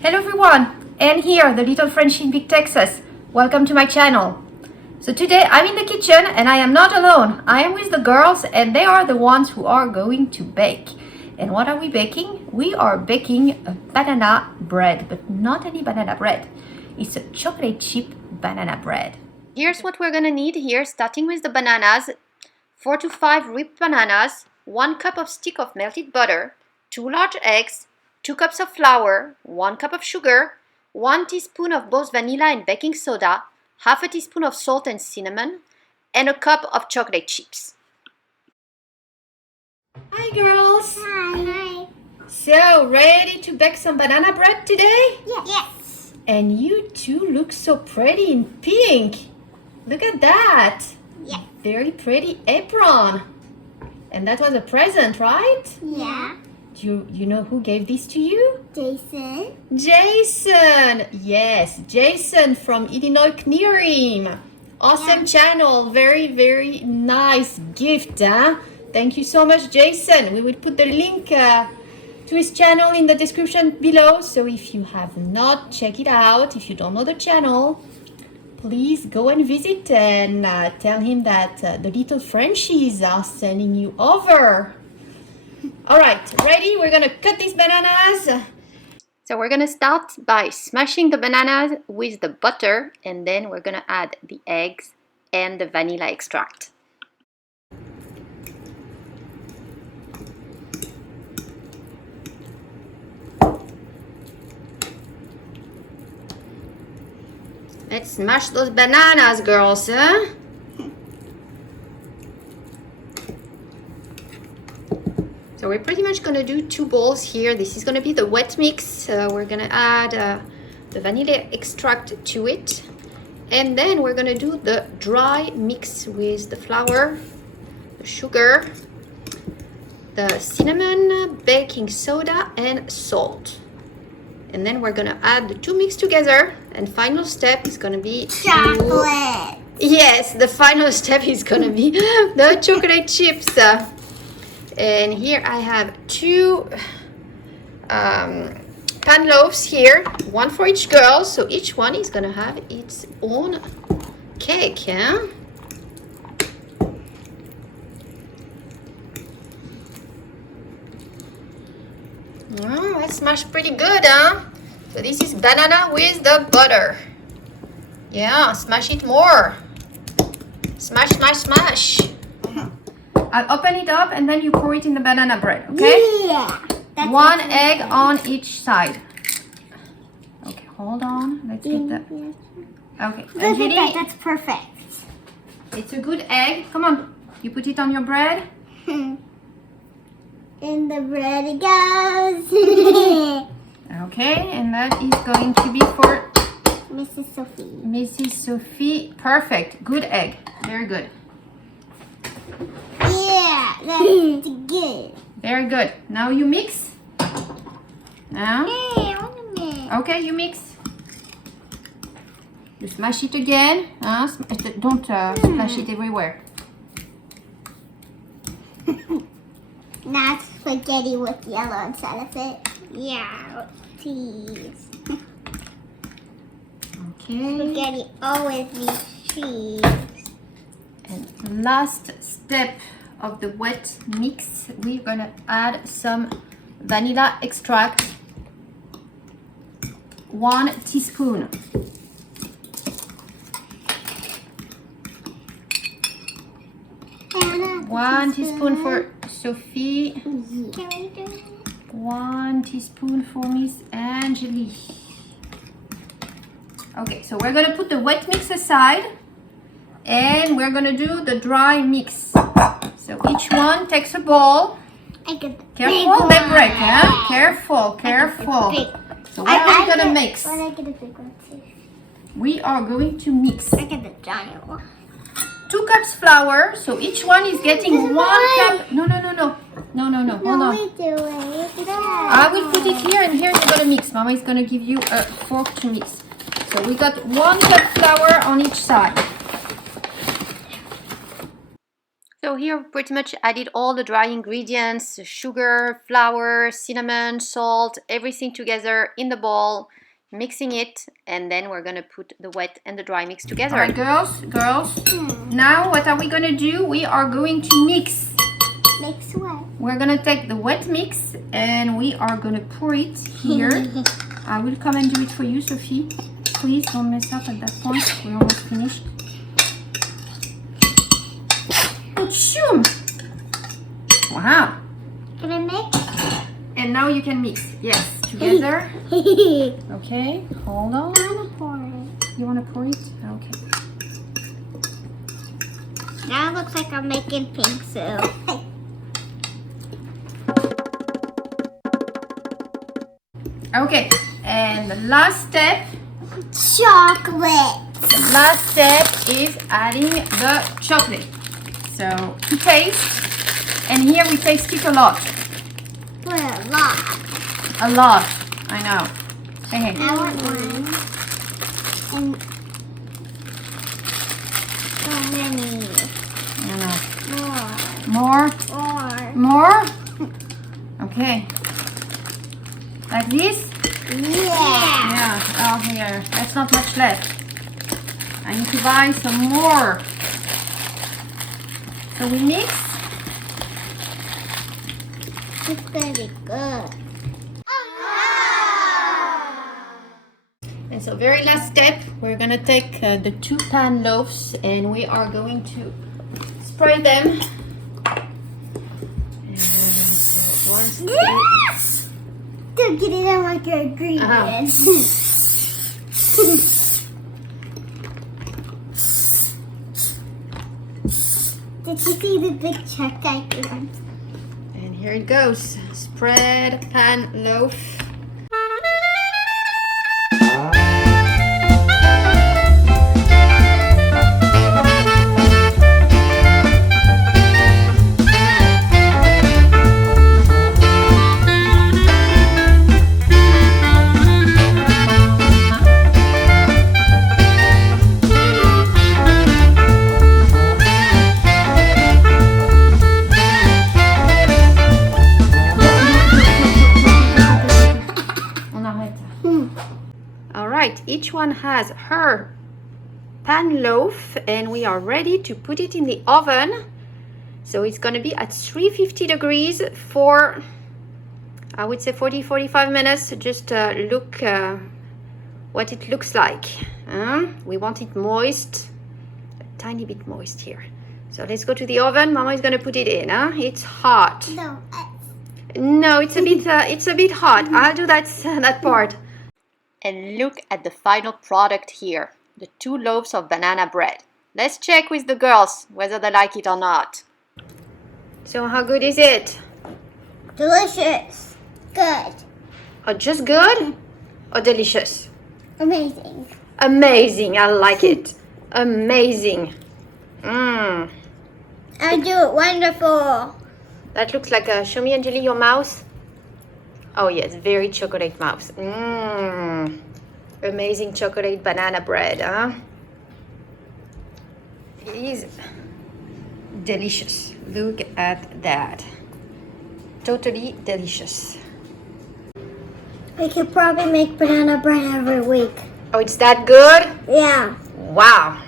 Hello everyone, Anne here, the little Frenchie in Big Texas. Welcome to my channel. So today I'm in the kitchen and I am not alone. I am with the girls and they are the ones who are going to bake. And what are we baking? We are baking a banana bread, but not any banana bread. It's a chocolate chip banana bread. Here's what we're gonna need here, starting with the bananas. 4 to 5 ripe bananas, 1 cup of stick of melted butter, 2 large eggs, 2 cups of flour, 1 cup of sugar, 1 teaspoon of both vanilla and baking soda, half a teaspoon of salt and cinnamon, and a cup of chocolate chips. Hi girls! Hi. So, ready to bake some banana bread today? Yes. And you two look so pretty in pink. Look at that. Yeah. Very pretty apron. And that was a present, right? Yeah. Do you know who gave this to you? Jason. Jason! Yes, Jason from Illinois Kneerim. Awesome channel. Very, very nice gift. Huh? Thank you so much, Jason. We will put the link to his channel in the description below. So if you have not checked it out, if you don't know the channel, please go and visit and tell him that the little Frenchies are sending you over. All right, ready? We're gonna cut these bananas. So we're gonna start by smashing the bananas with the butter, and then we're gonna add the eggs and the vanilla extract. Let's smash those bananas, girls, huh? So we're pretty much gonna do 2 bowls here. This is gonna be the wet mix. We're gonna add the vanilla extract to it. And then we're gonna do the dry mix with the flour, the sugar, the cinnamon, baking soda, and salt. And then we're gonna add the 2 mix together. And final step is gonna be Chocolate. Yes, the final step is gonna be the chocolate chips. And here I have 2 pan loaves here, 1 for each girl. So each one is gonna have its own cake, yeah? Oh, that smashed pretty good, huh? So this is banana with the butter. Yeah, smash it more. Smash, smash, smash. I'll open it up and then you pour it in the banana bread, okay? Yeah. That's 1 egg on each side. Okay, hold on. Let's get that. Okay, Look at that. Angeli, That's perfect. it's a good egg. Come on, you put it on your bread. In the bread it goes. Okay, and that is going to be for Mrs. Sophie. Mrs. Sophie. Perfect, good egg. Very good. Yeah, that's good. Very good. Now you mix. Now, Hey, wait a minute. okay, you mix. You smash it again. Don't splash it everywhere. Not spaghetti with yellow inside of it. Yeah, cheese. Okay. Spaghetti always needs cheese. And last step of the wet mix, we're gonna add some vanilla extract. 1 teaspoon. Anna, 1 teaspoon for Sophie. Can we do it? 1 teaspoon for Miss Angeli. Okay, so we're gonna put the wet mix aside and we're gonna do the dry mix. So each one takes a bowl. I get the Careful, big they one. break, huh? Careful, careful. Big. So what are we gonna get, mix? When I get a big one too. We are going to mix I get the giant one. 2 cups flour. So each one is getting 1 cup. No, hold on. We do it. I will put it here and here you're gonna mix. Mama is gonna give you a fork to mix. So we got 1 cup flour on each side. So here we pretty much added all the dry ingredients, sugar, flour, cinnamon, salt, everything together in the bowl, mixing it, and then we're gonna put the wet and the dry mix together. All right, girls, now what are we gonna do? We are going to mix. Mix what? We're gonna take the wet mix and we are gonna pour it here. I will come and do it for you, Sophie. Please don't mess up at that point. We're almost finished. Shoom! Wow! Can I mix? And now you can mix. Yes, together. Okay, hold on. I want to pour it. You want to pour it? Okay. Now it looks like I'm making pink soup. Okay, and the last step. Chocolate. The last step is adding the chocolate. So to taste, and here we taste it a lot. Put a lot. A lot, I know. Hey, I want one. And so many. I know. More. More? More. More? Okay. Like this? Yeah. Yeah. Oh, here. That's not much left. I need to buy some more. So we mix. It's gonna be good. And so very last step, we're gonna take the 2 pan loaves and we are going to spread them. And so once Yes! Don't get it on like your ingredients. Did you see the big check icon? And here it goes. Spread pan loaf. Alright, each one has her pan loaf and we are ready to put it in the oven. So it's going to be at 350 degrees for, I would say 40-45 minutes. Just look what it looks like. We want it moist, a tiny bit moist here. So let's go to the oven. Mama is going to put it in. It's hot. No, it's a bit hot. I'll do that part. And look at the final product here, the 2 loaves of banana bread. Let's check with the girls whether they like it or not. So how good is it? Delicious. Good. Or just good? Or delicious? Amazing. Amazing, I like it. Amazing. Mmm. I do it wonderful. That looks like a, show me Angeli your mouth. Oh yes, very chocolate mouth. Mmm. Amazing chocolate banana bread, huh? It is delicious. Look at that. Totally delicious. We could probably make banana bread every week. Oh, it's that good? Yeah. Wow.